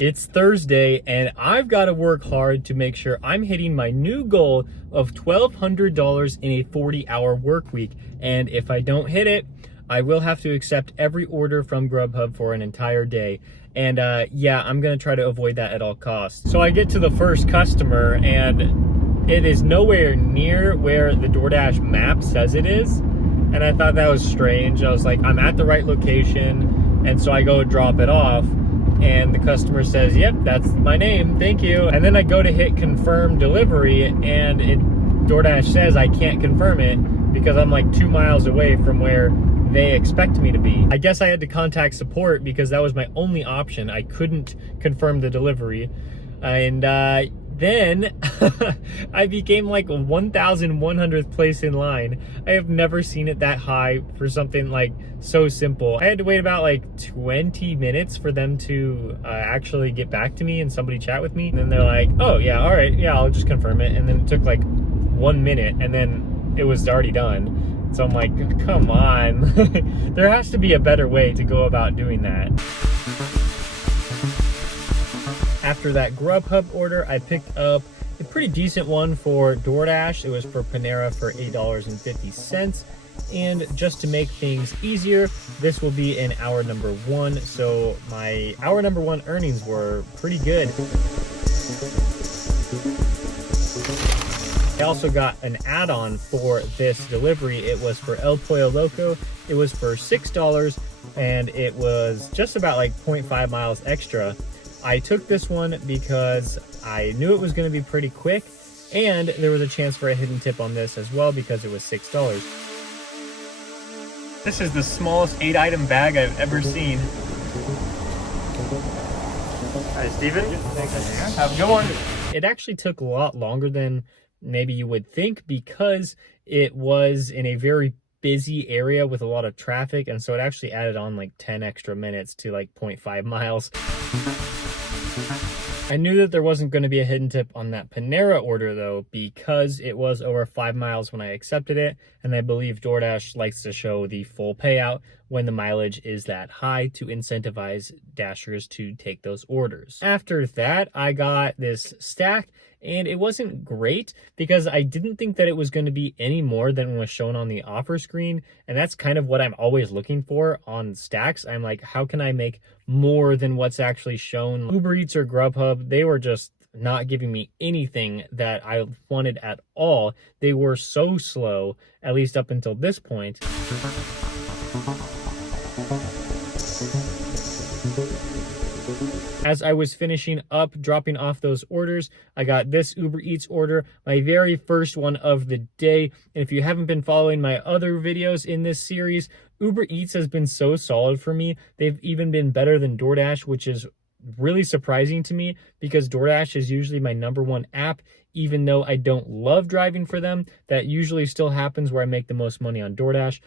It's Thursday and I've got to work hard to make sure I'm hitting my new goal of $1,200 in a 40-hour work week. And if I don't hit it, I will have to accept every order from Grubhub for an entire day. And yeah, I'm gonna try to avoid that at all costs. So I get to the first customer and it is nowhere near where the DoorDash map says it is. And I thought that was strange. I was like, I'm at the right location. And so I go drop it off. And the customer says, yep, that's my name, thank you. And then I go to hit confirm delivery and DoorDash says I can't confirm it because I'm like 2 miles away from where they expect me to be. I guess I had to contact support because that was my only option. I couldn't confirm the delivery. And then I became like 1,100th place in line. I have never seen it that high for something like so simple. I had to wait about like 20 minutes for them to actually get back to me and somebody chat with me. And then they're like, oh yeah, all right, yeah, I'll just confirm it. And then it took like 1 minute and then it was already done. So I'm like, come on. There has to be a better way to go about doing that. After that Grubhub order, I picked up a pretty decent one for DoorDash. It was for Panera for $8.50. And just to make things easier, this will be in hour number 1. So my hour number 1 earnings were pretty good. I also got an add-on for this delivery. It was for El Pollo Loco. It was for $6 and it was just about like 0.5 miles extra. I took this one because I knew it was going to be pretty quick and there was a chance for a hidden tip on this as well because it was $6. This is the smallest 8-item bag I've ever seen. Hi, Steven. Have a good one. It actually took a lot longer than maybe you would think because it was in a very busy area with a lot of traffic, and so it actually added on like 10 extra minutes to like 0.5 miles. I knew that there wasn't going to be a hidden tip on that Panera order though, because it was over 5 miles when I accepted it, and I believe DoorDash likes to show the full payout when the mileage is that high to incentivize dashers to take those orders. After that, I got this stack, and it wasn't great because I didn't think that it was going to be any more than was shown on the offer screen. And that's kind of what I'm always looking for on stacks. I'm like, how can I make more than what's actually shown? Uber Eats or Grubhub, they were just not giving me anything that I wanted at all. They were so slow, at least up until this point. As I was finishing up dropping off those orders, I got this Uber Eats order, my very first one of the day. And if you haven't been following my other videos in this series, Uber Eats has been so solid for me. They've even been better than DoorDash, which is really surprising to me because DoorDash is usually my #1 app. Even though I don't love driving for them, that usually still happens where I make the most money on DoorDash.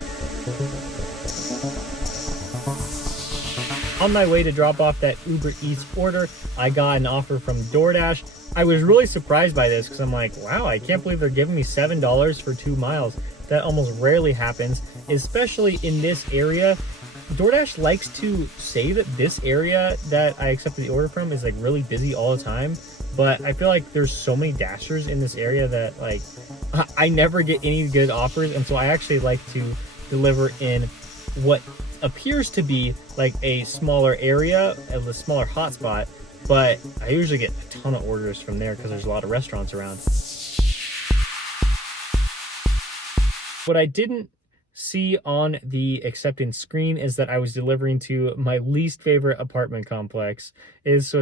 On my way to drop off that Uber Eats order, I got an offer from DoorDash. I was really surprised by this because I'm like, wow, I can't believe they're giving me $7 for 2 miles. That almost rarely happens, especially in this area. DoorDash likes to say that this area that I accepted the order from is like really busy all the time. But I feel like there's so many dashers in this area that like I never get any good offers. And so I actually like to deliver in what appears to be like a smaller area, a smaller hotspot, but I usually get a ton of orders from there because there's a lot of restaurants around. What I didn't see on the acceptance screen is that I was delivering to my least favorite apartment complex. It's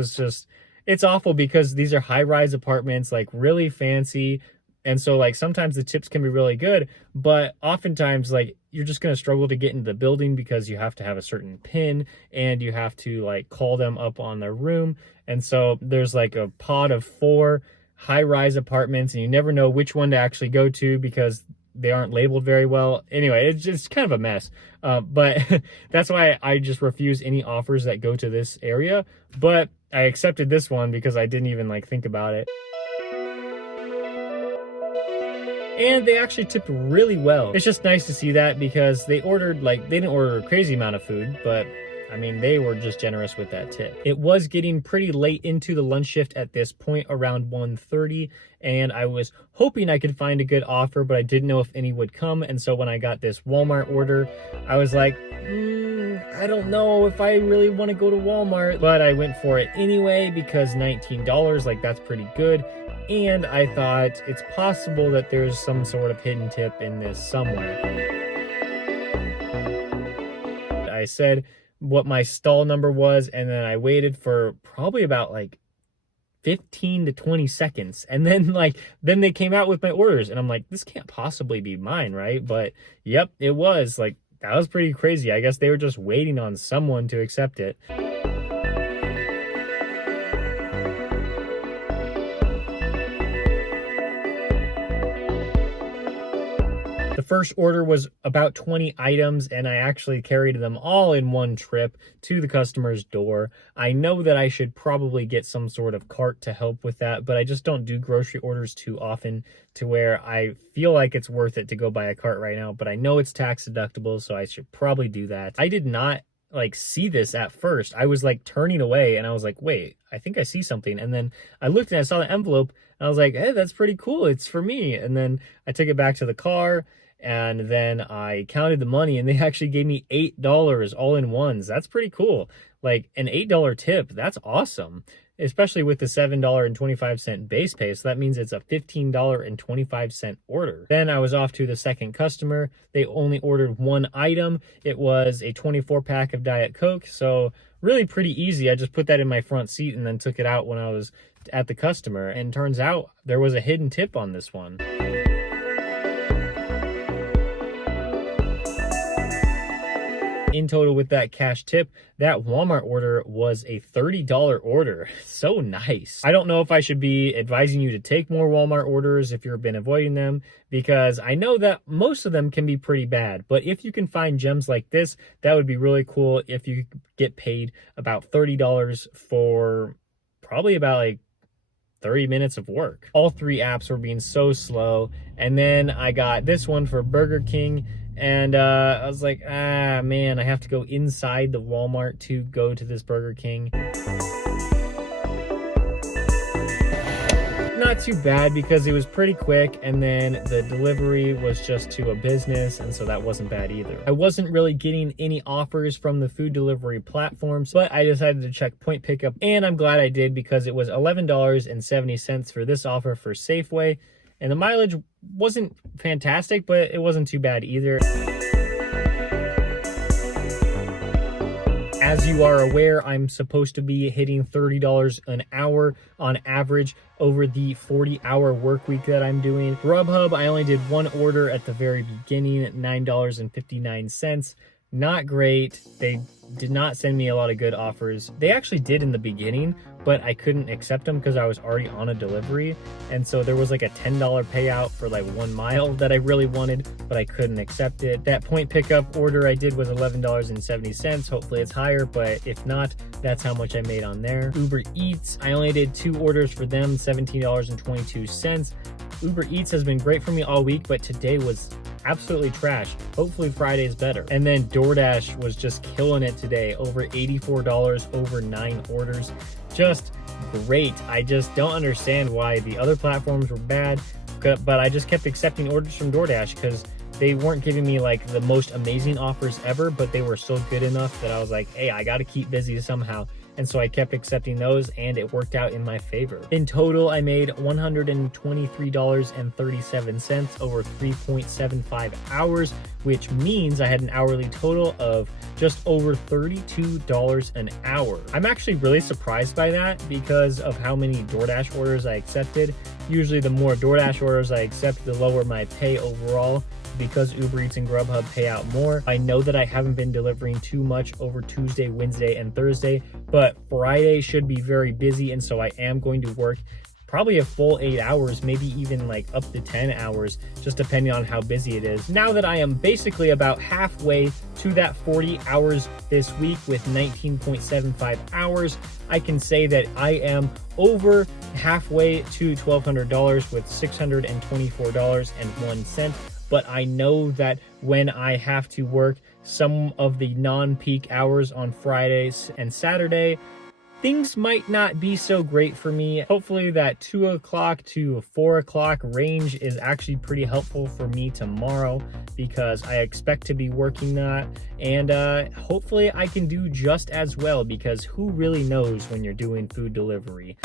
awful because these are high-rise apartments, like really fancy. And so like sometimes the tips can be really good, but oftentimes like you're just going to struggle to get into the building because you have to have a certain PIN and you have to like call them up on their room. And so there's like a pod of 4 high-rise apartments and you never know which one to actually go to because they aren't labeled very well. Anyway, it's just kind of a mess. But that's why I just refuse any offers that go to this area. But I accepted this one because I didn't even like think about it. And they actually tipped really well. It's just nice to see that because they ordered, like, they didn't order a crazy amount of food, but I mean, they were just generous with that tip. It was getting pretty late into the lunch shift at this point, around 1:30, and I was hoping I could find a good offer, but I didn't know if any would come. And so when I got this Walmart order, I was like, I don't know if I really want to go to Walmart, but I went for it anyway because $19, like, that's pretty good. And I thought it's possible that there's some sort of hidden tip in this somewhere. I said what my stall number was, and then I waited for probably about like 15 to 20 seconds. And then they came out with my orders, and I'm like, this can't possibly be mine, right? But yep, it was. Like, that was pretty crazy. I guess they were just waiting on someone to accept it. The first order was about 20 items, and I actually carried them all in one trip to the customer's door. I know that I should probably get some sort of cart to help with that, but I just don't do grocery orders too often to where I feel like it's worth it to go buy a cart right now, but I know it's tax deductible, so I should probably do that. I did not see this at first. I was turning away, and I was like, wait, I think I see something. And then I looked and I saw the envelope, and I was like, hey, that's pretty cool. It's for me. And then I took it back to the car, and then I counted the money, and they actually gave me $8 all in ones. That's pretty cool. Like, an $8 tip, that's awesome, especially with the $7.25 base pay. So that means it's a $15.25 order. Then I was off to the second customer. They only ordered one item. It was a 24-pack of Diet Coke. So really pretty easy. I just put that in my front seat and then took it out when I was at the customer. And turns out there was a hidden tip on this one. In total, with that cash tip, that Walmart order was a $30 order. So nice. I don't know if I should be advising you to take more Walmart orders if you've been avoiding them, because I know that most of them can be pretty bad. But if you can find gems like this, that would be really cool if you get paid about $30 for probably about 30 minutes of work. All three apps were being so slow. And then I got this one for Burger King. And I was like, man, I have to go inside the Walmart to go to this Burger King. Not too bad because it was pretty quick, and then the delivery was just to a business, and so that wasn't bad either. I wasn't really getting any offers from the food delivery platforms, but I decided to check Point Pickup, and I'm glad I did because it was $11.70 for this offer for Safeway. And the mileage wasn't fantastic, but it wasn't too bad either. As you are aware, I'm supposed to be hitting $30 an hour on average over the 40-hour work week that I'm doing. Grubhub, I only did one order at the very beginning at $9.59. Not great. They did not send me a lot of good offers. They actually did in the beginning, but I couldn't accept them because I was already on a delivery. And so there was a $10 payout for 1 mile that I really wanted, but I couldn't accept it. That Point Pickup order I did was $11.70. Hopefully it's higher, but if not, that's how much I made on there. Uber Eats, I only did 2 orders for them, $17.22. Uber Eats has been great for me all week, but today was absolutely trash. Hopefully Friday is better. And then DoorDash was just killing it today. Over $84, over 9 orders. Just great. I just don't understand why the other platforms were bad, but I just kept accepting orders from DoorDash because they weren't giving me the most amazing offers ever, but they were still good enough that I was like, hey, I got to keep busy somehow. And so I kept accepting those, and it worked out in my favor. In total, I made $123.37 over 3.75 hours, which means I had an hourly total of just over $32 an hour. I'm actually really surprised by that because of how many DoorDash orders I accepted. Usually the more DoorDash orders I accept, the lower my pay overall, because Uber Eats and Grubhub pay out more. I know that I haven't been delivering too much over Tuesday, Wednesday, and Thursday, but Friday should be very busy, and so I am going to work probably a full 8 hours, maybe even up to 10 hours, just depending on how busy it is. Now that I am basically about halfway to that 40 hours this week with 19.75 hours, I can say that I am over halfway to $1,200 with $624.01 but I know that when I have to work some of the non-peak hours on Fridays and Saturday, things might not be so great for me. Hopefully that 2 o'clock to 4 o'clock range is actually pretty helpful for me tomorrow, because I expect to be working that, and hopefully I can do just as well, because who really knows when you're doing food delivery.